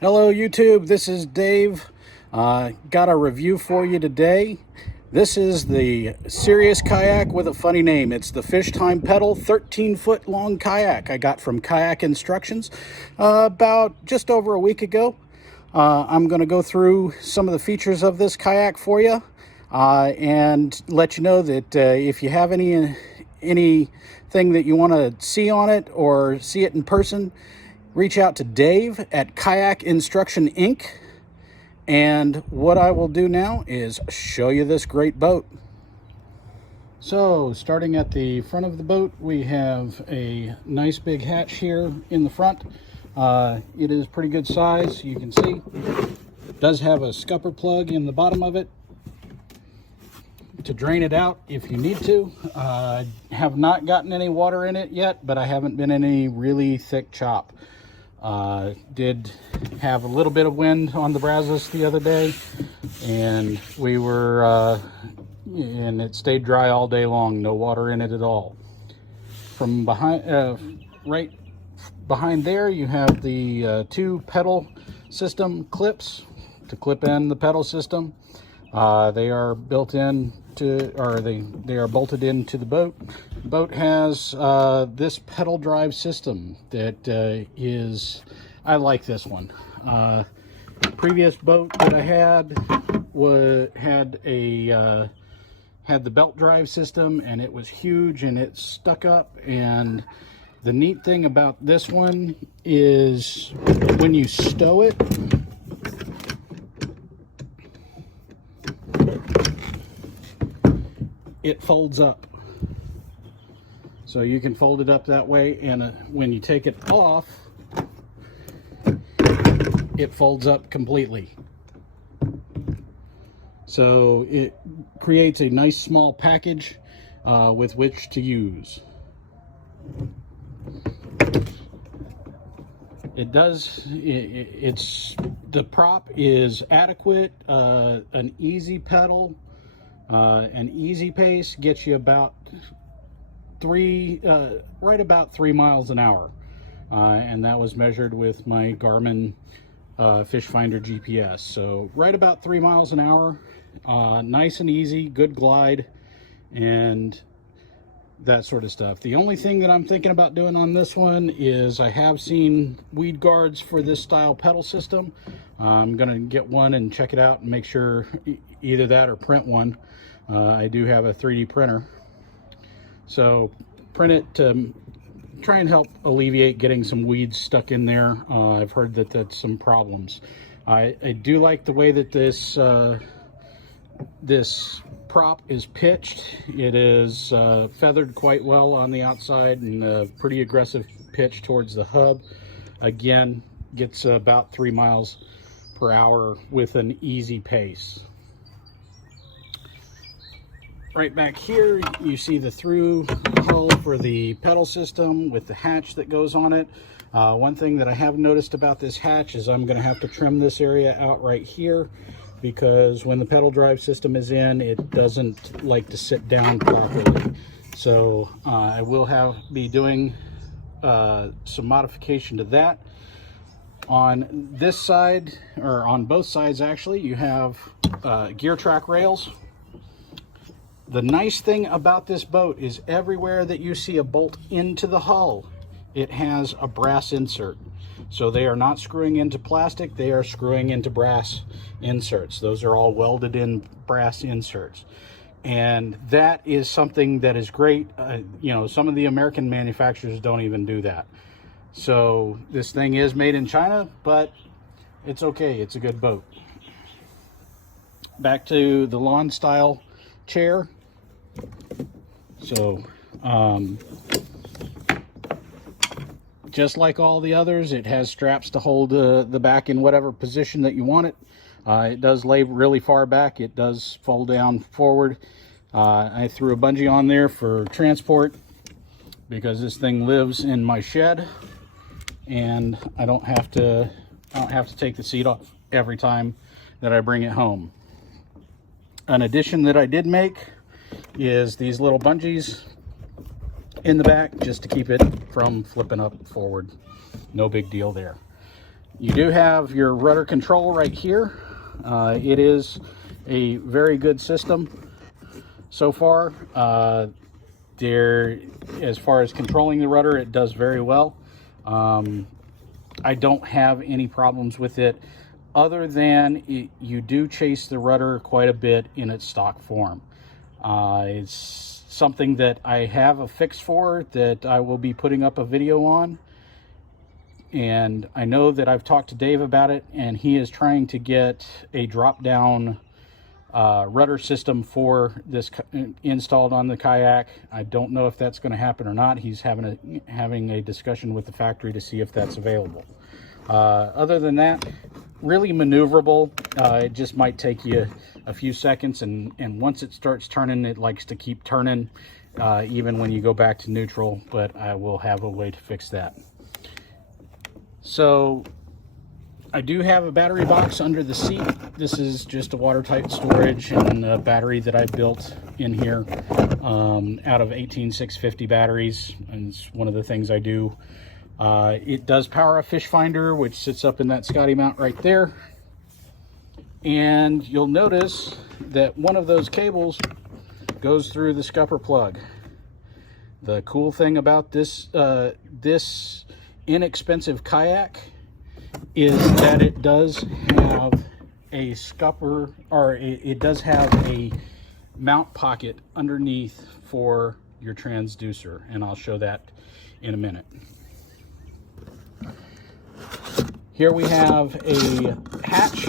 Hello YouTube, this is Dave. Got a review for you today. This is the serious kayak with a funny name. It's the Fishtime Peddal 13-foot long kayak I got from Kayak Instructions about just over a week ago. I'm going to go through some of the features of this kayak for you and let you know that if you have anything that you want to see on it or see it in person, reach out to Dave at Kayak Instruction Inc. And what I will do now is show you this great boat. So starting at the front of the boat, we have a nice big hatch here in the front. It is pretty good size, you can see. It does have a scupper plug in the bottom of it to drain it out if you need to. I have not gotten any water in it yet, but I haven't been in any really thick chop. Did have a little bit of wind on the Brazos the other day, and we were and it stayed dry all day long, no water in it at all. From behind, right behind there, you have the two pedal system clips to clip in the pedal system. They are built in to, or they are bolted into the boat. The boat has this pedal drive system that is, I like this one. Previous boat that I had had the belt drive system, and it was huge and it stuck up. And the neat thing about this one is when you stow it, it folds up. So you can fold it up that way, and when you take it off, it folds up completely. So it creates a nice small package with which to use. It does, the prop is adequate, an easy pedal. An easy pace gets you about right about 3 miles an hour, and that was measured with my Garmin Fish Finder GPS. So right about 3 miles an hour, nice and easy, good glide, and that sort of stuff. The only thing that I'm thinking about doing on this one is I have seen weed guards for this style pedal system. I'm gonna get one and check it out and make sure either that or print one. I do have a 3D printer, so print it to try and help alleviate getting some weeds stuck in there. I've heard that that's some problems. I do like the way that this prop is pitched. It is feathered quite well on the outside, and a pretty aggressive pitch towards the hub. Again, gets about 3 miles per hour with an easy pace. Right back here, you see the through hull for the pedal system with the hatch that goes on it. One thing that I have noticed about this hatch is I'm going to have to trim this area out right here, because when the pedal drive system is in, it doesn't like to sit down properly. So I will be doing some modification to that. On this side, or on both sides actually, you have gear track rails. The nice thing about this boat is everywhere that you see a bolt into the hull, it has a brass insert. So they are not screwing into plastic, they are screwing into brass inserts. Those are all welded in brass inserts. And that is something that is great. You know, some of the American manufacturers don't even do that. So this thing is made in China, but it's okay, it's a good boat. Back to the lawn style chair. So just like all the others, it has straps to hold the back in whatever position that you want it. It does lay really far back. It does fold down forward. I threw a bungee on there for transport because this thing lives in my shed, and I don't have to take the seat off every time that I bring it home. An addition that I did make is these little bungees in the back, just to keep it from flipping up forward. No big deal there. You do have your rudder control right here. It is a very good system so far. As far as controlling the rudder, it does very well. I don't have any problems with it, other than you do chase the rudder quite a bit in its stock form. It's something that I have a fix for, that I will be putting up a video on. And I know that I've talked to Dave about it, and he is trying to get a drop-down rudder system for this installed on the kayak. I don't know if that's going to happen or not. He's having a discussion with the factory to see if that's available. Other than that, really maneuverable. It just might take you a few seconds, and once it starts turning, it likes to keep turning even when you go back to neutral, but I will have a way to fix that. So I do have a battery box under the seat. This is just a watertight storage and a battery that I built in here out of 18650 batteries, and it's one of the things I do. It does power a fish finder, which sits up in that Scotty mount right there. And you'll notice that one of those cables goes through the scupper plug. The cool thing about this this inexpensive kayak is that it does have a scupper, or it does have a mount pocket underneath for your transducer, and I'll show that in a minute. Here we have a hatch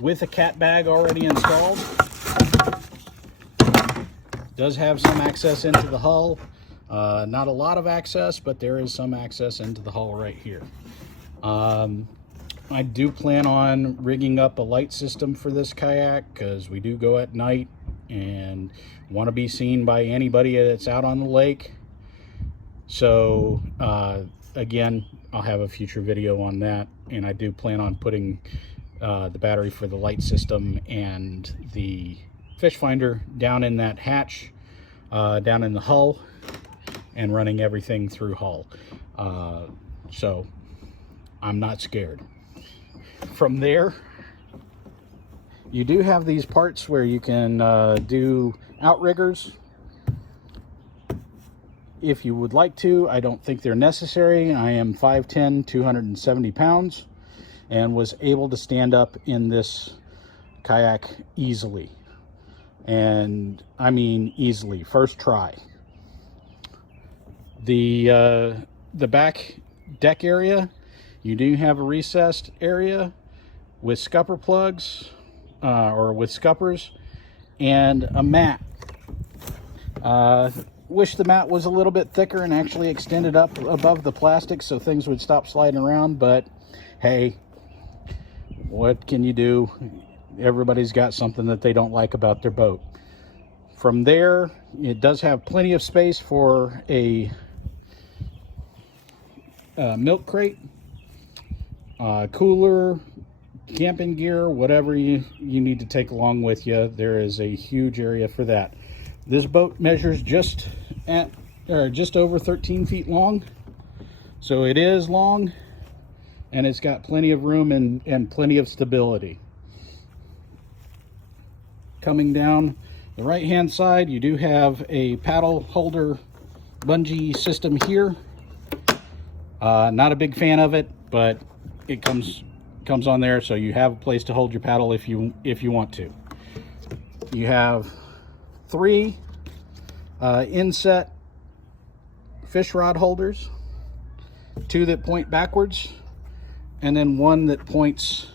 with a cat bag already installed. Does have some access into the hull. Not a lot of access, but there is some access into the hull right here. I do plan on rigging up a light system for this kayak, because we do go at night and want to be seen by anybody that's out on the lake. So again, I'll have a future video on that, and I do plan on putting the battery for the light system and the fish finder down in that hatch, down in the hull, and running everything through hull. So I'm not scared. From there, you do have these parts where you can do outriggers if you would like to. I don't think they're necessary. I am 5'10", 270 pounds, and was able to stand up in this kayak easily. And I mean easily, first try. The back deck area, you do have a recessed area with scupper plugs, or with scuppers, and a mat. Wish the mat was a little bit thicker and actually extended up above the plastic so things would stop sliding around, but hey, what can you do? Everybody's got something that they don't like about their boat. From there, it does have plenty of space for a milk crate, cooler, camping gear, whatever you need to take along with you. There is a huge area for that. This boat measures just over 13 feet long, so it is long, and it's got plenty of room and plenty of stability. Coming down the right hand side, you do have a paddle holder bungee system here. Not a big fan of it, but it comes on there, so you have a place to hold your paddle if you want to. You have 3 inset fish rod holders, 2 that point backwards, and then 1 that points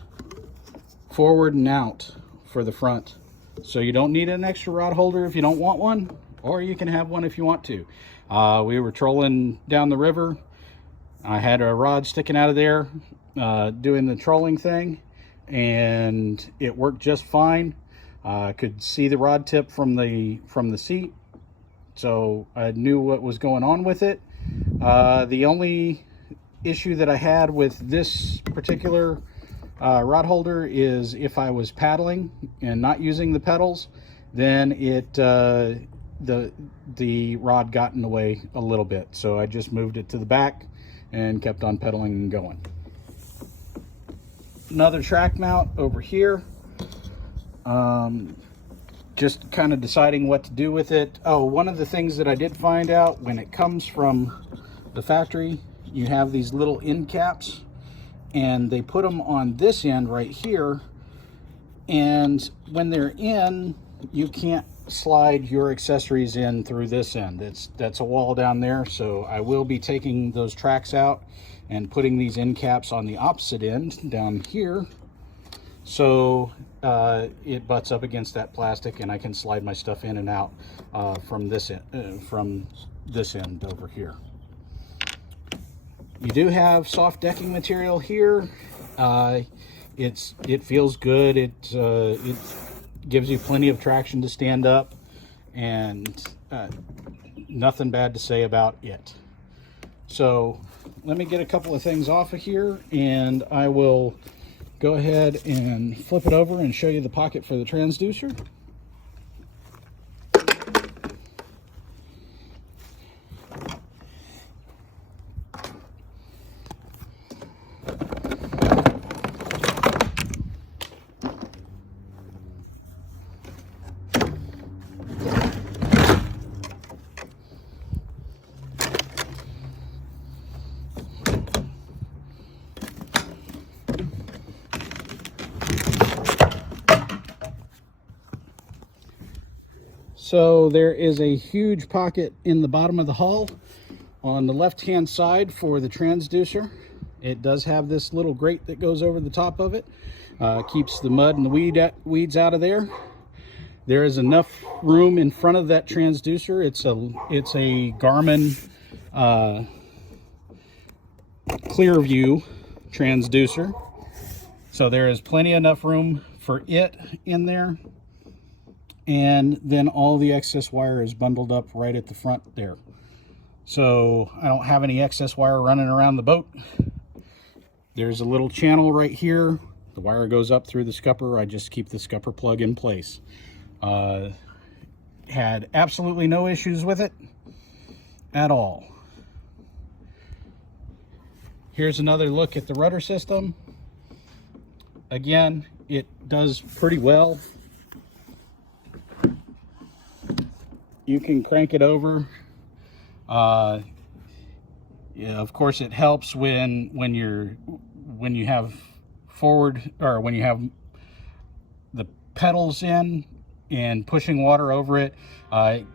forward and out for the front. So you don't need an extra rod holder if you don't want one, or you can have one if you want to. We were trolling down the river. I had a rod sticking out of there doing the trolling thing, and it worked just fine. Could see the rod tip from the seat, so I knew what was going on with it. The only issue that I had with this particular rod holder is if I was paddling and not using the pedals, then the rod got in the way a little bit, so I just moved it to the back and kept on pedaling and going. another track mount over here. Just kind of deciding what to do with it. Oh, one of the things that I did find out, when it comes from the factory, you have these little end caps, and they put them on this end right here, and when they're in, you can't slide your accessories in through this end. That's a wall down there, so I will be taking those tracks out and putting these end caps on the opposite end down here, so it butts up against that plastic and I can slide my stuff in and out from this end over here. You do have soft decking material here. It feels good. It gives you plenty of traction to stand up, and nothing bad to say about it. So let me get a couple of things off of here, and I will go ahead and flip it over and show you the pocket for the transducer. So there is a huge pocket in the bottom of the hull on the left-hand side for the transducer. It does have this little grate that goes over the top of it. Keeps the mud and the weeds out of there. There is enough room in front of that transducer. It's a Garmin Clearview transducer. So there is plenty enough room for it in there. And then all the excess wire is bundled up right at the front there. So I don't have any excess wire running around the boat. There's a little channel right here. The wire goes up through the scupper. I just keep the scupper plug in place. Had absolutely no issues with it at all. Here's another look at the rudder system. Again, it does pretty well. You can crank it over. Yeah, of course, it helps when you have forward, or when you have the pedals in and pushing water over it. It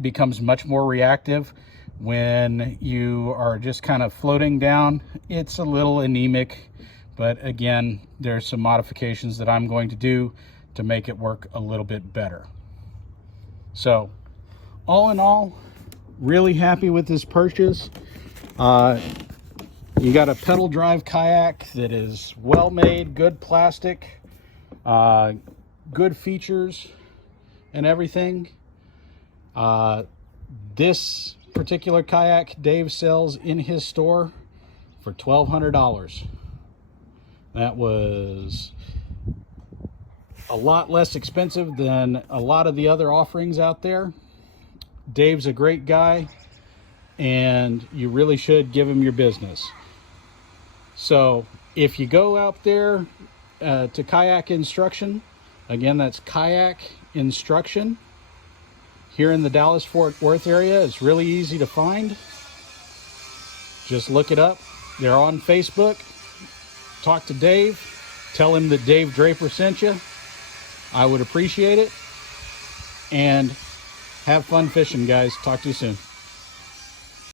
becomes much more reactive. When you are just kind of floating down, it's a little anemic, but again, there's some modifications that I'm going to do to make it work a little bit better. So all in all, really happy with this purchase. You got a pedal drive kayak that is well made, good plastic, good features and everything. This particular kayak Dave sells in his store for $1,200. That was a lot less expensive than a lot of the other offerings out there. Dave's a great guy, and you really should give him your business. So if you go out there to Kayak Instruction, again, that's Kayak Instruction here in the Dallas-Fort Worth area. It's really easy to find. Just look it up. They're on Facebook. Talk to Dave. Tell him that Dave Draper sent you. I would appreciate it. And have fun fishing, guys. Talk to you soon.